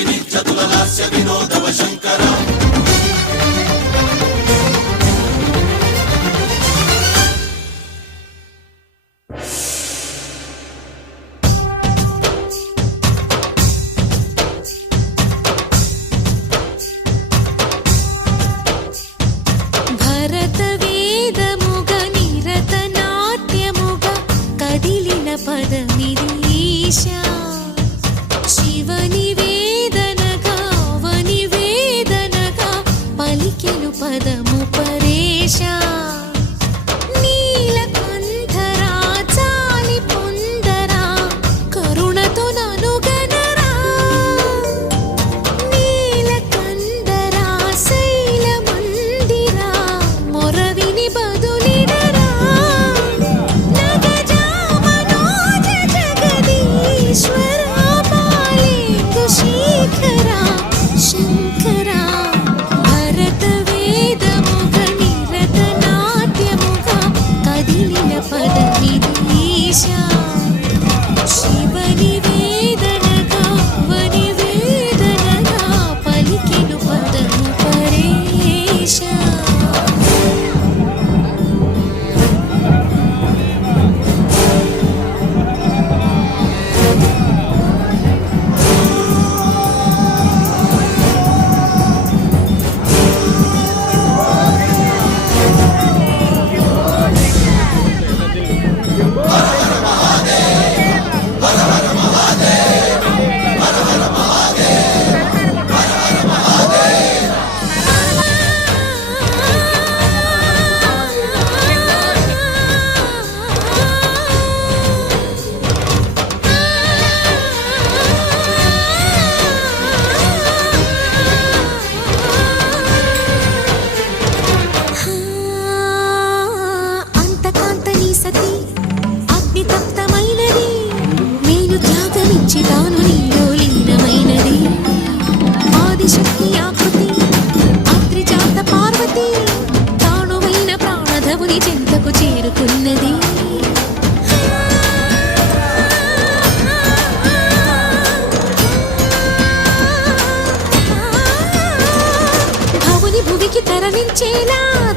విరోచిని చతుల లాస్య వినోదవ శంకర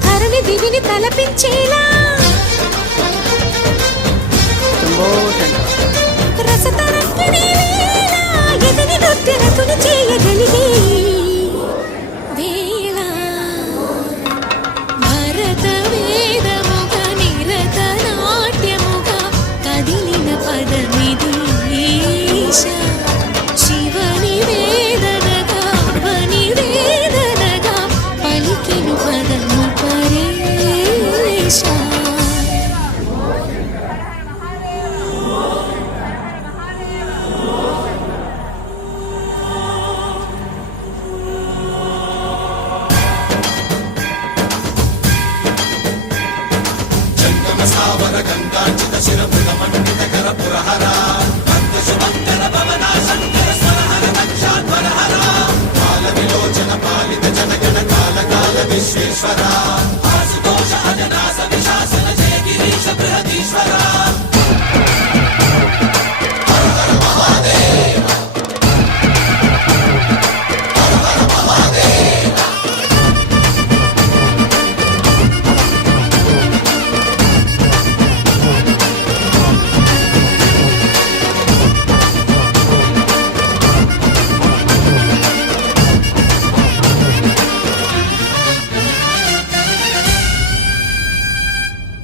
ధరణి దివిని తలపించేలా రసతరంగిణి ఎదని నృత్యరతుని చేయగలిగే వేళ భరత వేదముగ నిరత నాట్యముగ కదిలిన పదమిది శివని వేదనగా వని వేదనగా పలికిను పదము పరేశ సావర గంగాచిత శిరమృత మండిత కర పురహర నంద సుమంగళ భవన శంకర స్వరహర దక్షాధ్వరహర కాల విలోచన పాలిత జనగణ కాల కాల విశ్వేశ్వర ఆశుతోష అజనాస విశాసన జయ గిరీశ బృహదీశ్వర హర హర మహాదేవ హర హర మహాదేవ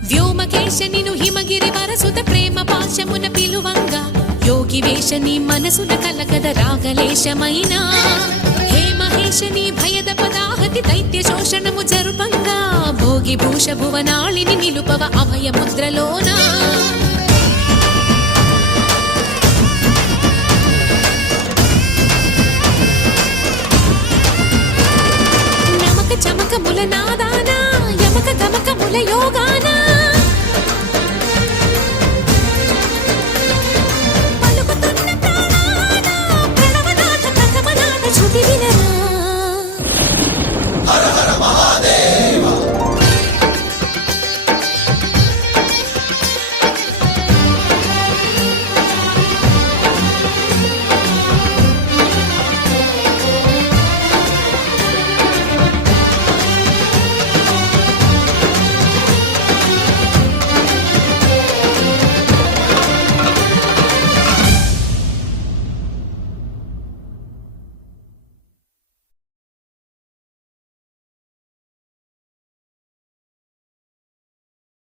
వ్యోమకేశనిను హిమగిరి వరసుత ప్రేమ పాశమున పిలువంగా యోగి వేషని మనసున కలగద రాగలేశమైన హే మహేశని భయద పదాహతి దైత్య శోషణము జరుపంగా భోగి భూష భువనాళిని నిలుపవ అభయ ముద్రలోన నమక చమక ముల నాదాన యమక గమక ముల యోగాన